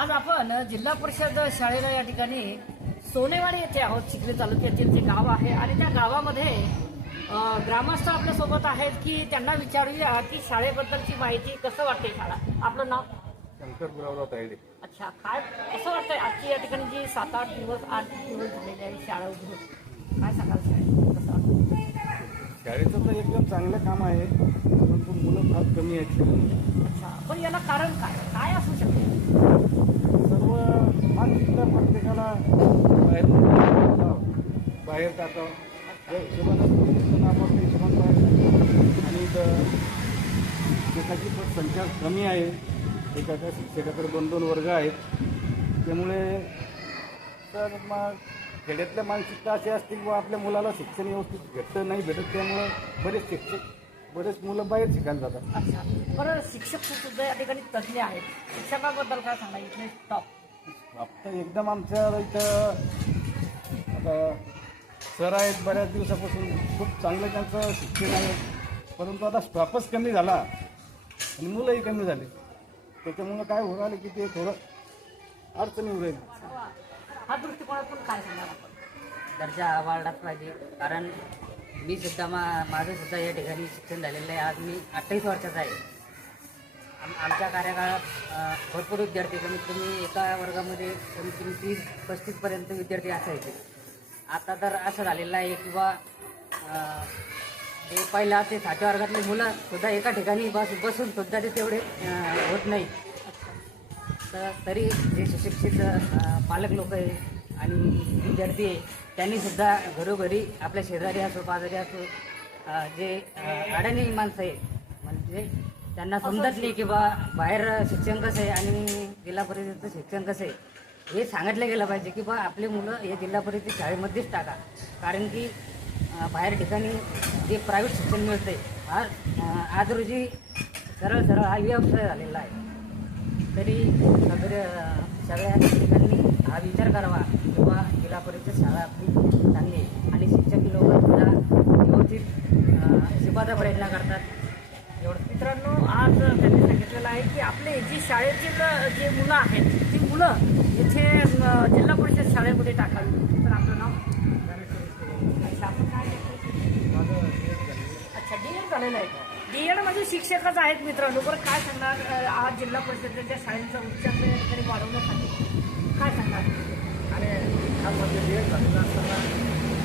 आज आपण जिल्हा परिषद शाळेला या ठिकाणी सोनेवाडी येथे आहोत. चिखली तालुक्यातील ते गाव आहे आणि त्या गावामध्ये ग्रामस्थ आपल्या सोबत आहेत की त्यांना विचारूया की शाळेबद्दलची माहिती. कसं वाटते शाळा? आपलं नाव? शंकर गुलाबराव तायडे. अच्छा, काय कसं वाटतंय आजची या ठिकाणी जी 7-8 दिवस 8 दिवस झालेले आहे शाळा उघडून? काय सांगाल शाळेत कसं वाटतं? शाळेचं तर एकदम चांगलं काम आहे, परंतु मुलं फार कमी आहेत. अच्छा, पण याला कारण काय काय असू शकते? सर्व मानसिकता प्रत्येकाला बाहेर टाकावं या हिशोबानं आपण हिशोबान बाहेर. आणि शिक्षकाची पण संख्या कमी आहे. एका शिक्षकाकडे 2-2 वर्ग आहेत. त्यामुळे तर मग खेड्यातल्या मानसिकता अशी असते की आपल्या मुलाला शिक्षण व्यवस्थित भेटतं नाही भेटत, त्यामुळं बरेच मुलं बाहेर शिकायला जातात. अच्छा, बरं शिक्षक सुद्धा या ठिकाणी तज्ज्ञ आहेत. शिक्षकाबद्दल काय सांगा? इथे टॉप आता एकदम आमच्या इथं आता सर आहेत बऱ्याच दिवसापासून, खूप चांगलं त्यांचं शिक्षण आहे. परंतु आता स्टॉपच कमी झाला आणि मुलंही कमी झाले. त्याच्यामुळं काय होऊ राहिलं की ते थोडं अडचणी होऊ राहिली. हा दृष्टिकोनातून काय सांगणार आपण? दर्जा वाढलाच पाहिजे. कारण मी सुद्धा माझं सुद्धा या ठिकाणी शिक्षण झालेलं आहे. आज मी 28 वर्षाचा आहे. आमच्या कार्यकाळात भरपूर विद्यार्थी, कमीत कमी एका वर्गामध्ये कमीत कमी 30-35पर्यंत विद्यार्थी असायचे. आता तर असं झालेलं आहे की बा ते पहिल्या ते 6व्या वर्गातले मुलं सुद्धा एका ठिकाणी बसून सुद्धा ते तेवढे होत नाही. तर तरी जे सुशिक्षित पालक लोक आहे आणि विद्यार्थी आहे त्यांनी सुद्धा घरोघरी आपल्या शेजारी असो पाजारी असो जे अडाणी माणसं आहे म्हणजे त्यांना समजत नाही की बा बाहेर शिक्षण कसं आहे आणि जिल्हा परिषदेचं शिक्षण कसं आहे हे सांगितलं गेलं पाहिजे की बा आपले मुलं हे जिल्हा परिषद शाळेमध्येच टाका. कारण की बाहेर ठिकाणी जे प्रायव्हेट शिक्षण मिळतंय आज रोजी सरळ हा व्यवसाय झालेला आहे. तरी सगळ्या ठिकाणी हा विचार करावा किंवा जिल्हा परिषद शाळा आपली चांगली आहे आणि शिक्षक लोक सुद्धा व्यवस्थित शिकवायचा प्रयत्न करतात. एवढं मित्रांनो, आज त्यांनी सांगितलेलं आहे की आपले जी शाळेतील जे मुलं आहेत ती मुलं इथे जिल्हा परिषद शाळेमध्ये टाकावी. तर आपलं नाव? अच्छा, आपण काय अच्छा DED झालेलं आहे. DED म्हणजे शिक्षकच आहेत मित्रांनो. बरं काय सांगणार आज जिल्हा परिषदेच्या शाळेचा उच्चार तरी वाढवण्यासाठी काय सांगणार? आणि ह्यामध्ये DED झालेलं असताना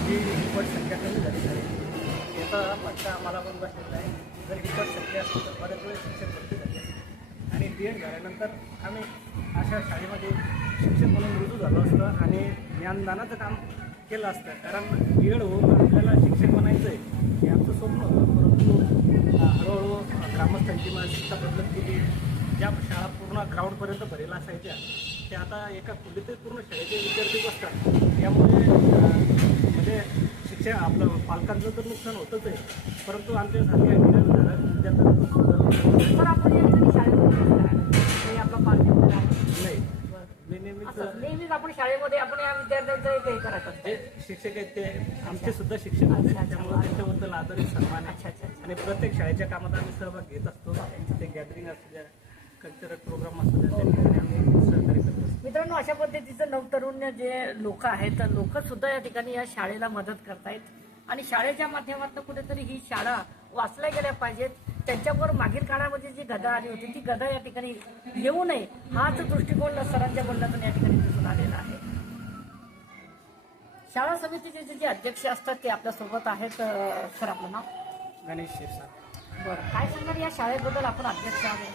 ही पट संख्या कमी झाली आहे. याचा फटका आम्हाला पण बसलेला आहे. जर ही पट संख्या असते तर बऱ्याच वेळेस शिक्षक भरती झाली असते आणि DED झाल्यानंतर आम्ही अशा शाळेमध्ये शिक्षक म्हणून रुजू झालो असतं आणि ज्ञानदानाचं काम केलं असतं. कारण DED होऊन आपल्याला शिक्षक बनायचं आहे हे आमचं स्वप्न होतं. परंतु हळूहळू ग्रामस्थांची मानसिकता बदलत गेली. ज्या शाळा पूर्ण ग्राउंडपर्यंत भरेल असायच्या ते आता एका खोलीतच पूर्ण शाळेचे विद्यार्थी बसतात. त्यामुळे म्हणजे शिक्षण आपलं पालकांचं तर नुकसान होतंच आहे, परंतु आमच्यासारख्या विद्यार्थ्यांना आपण या ठिकाणी शाळेमध्ये आपला पालक नाही. मी नेहमीच आपण शाळेमध्ये आपण या विद्यार्थ्यांचं एक हे करत असतो. जे शिक्षक आहेत ते आमचे सुद्धा शिक्षक आहेत. त्यामुळे त्यांच्याबद्दल आदरित सन्मान आहे. आणि प्रत्येक शाळेच्या कामात आम्ही सहभाग घेत असतो. ते गॅदरिंग असू द्या, कल्चरल प्रोग्राम असू द्या, त्या ठिकाणी आम्ही सहकार्य करत असतो. मित्रांनो, अशा पद्धतीचं नवतरुण जे लोक आहेत तर लोक सुद्धा या ठिकाणी या शाळेला मदत करतायत आणि शाळेच्या माध्यमातून कुठेतरी ही शाळा वाचल्या गेल्या पाहिजेत. त्यांच्यावर मागील काळामध्ये जी गदा आली होती ती गदा या ठिकाणी येऊ नये हाच दृष्टिकोन सरांच्या बोलण्यातून या ठिकाणी दिसून आलेला आहे. शाळा समितीचे जे अध्यक्ष असतात ते आपल्या सोबत आहेत. सर, आपलं नाव? गणेश शिरसाट. बरं, काय सांगणार या शाळेबद्दल? आपण अध्यक्ष आहोत.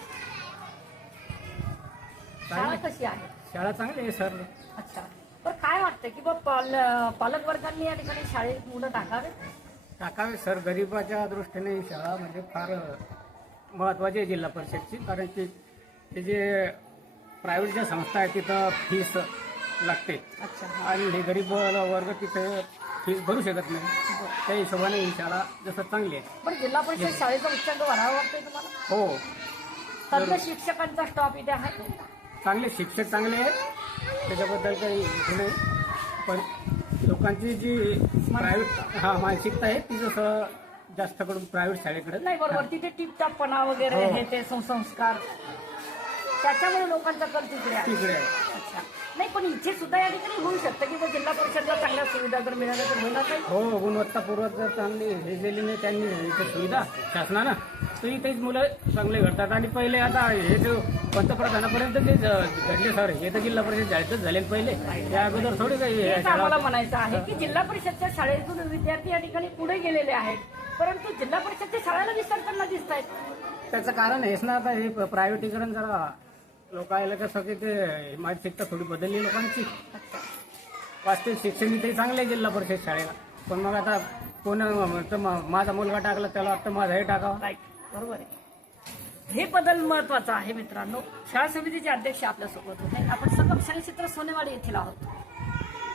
शाळा कशी आहे? शाळा चांगली आहे सर. अच्छा, पण काय वाटतं की बा पालक वर्गांनी या ठिकाणी शाळेत मुलं टाकावे सर. गरिबाच्या दृष्टीने ही शाळा म्हणजे फार महत्त्वाची आहे जिल्हा परिषदची. कारण की ते जे प्रायव्हेट ज्या संस्था आहेत तिथं फीस लागते. अच्छा, आणि हे गरीब वर्ग तिथे फीस भरू शकत नाही. त्या हिशोबाने ही शाळा जसं चांगली आहे. पण जिल्हा परिषद शाळेचा उच्चांक वाढावा वाटतोय तुम्हाला? हो, तज्ञ शिक्षकांचा स्टॉप इथे आहे. चांगले शिक्षक चांगले आहेत, त्याच्याबद्दल काही हे नाही. पण लोकांची जी प्रायव्हेट मानसिकता आहे ती जसं जास्त करून प्रायव्हेट शाळेकडे नाही. बरोबर, तिथे टिपटापणा वगैरे हे ते संस्कार त्याच्यामुळे लोकांचा कल तिकडे आहे. तिकडे आहे. अच्छा. नाही पण इथे सुद्धा या ठिकाणी होऊ शकतं की जिल्हा परिषदला चांगल्या सुविधा जर मिळाल्या तर होणार नाही. हो, गुणवत्तापूर्वक जर चांगली हे केली नाही त्यांनी इथे सुविधा शासनानं, तर इथेच मुलं चांगले घडतात. आणि पहिले आता हे जो पंतप्रधानापर्यंत जे घडले सर, हे तर जिल्हा परिषद शाळेतच झाले पहिले, त्या अगोदर थोडी काही हे तेच शाळा आम्हाला होत्या. म्हणायचं आहे की जिल्हा परिषदच्या शाळेतून विद्यार्थी या ठिकाणी पुढे गेलेले आहेत, परंतु जिल्हा परिषदच्या शाळेला विसरताना दिसत आहेत. त्याचं कारण हेच ना, आता हे प्रायव्हेटीकरण जरा लोक आलं कसं की ते मानसिकता थोडी बदलली लोकांची. वास्तविक शिक्षण इथे चांगलं आहे जिल्हा परिषद शाळेला, पण मग आता कोण म्हणतं माझा मुलगा टाकला त्याला वाटतं माझा हे टाकावा. राईट, बरोबर आहे. हे बदल महत्वाचा आहे मित्रांनो. शाळा समितीचे अध्यक्ष आपल्यासोबत होते. आपण सगळं क्षणक्षेत्र सोनेवाडी येथील आहोत.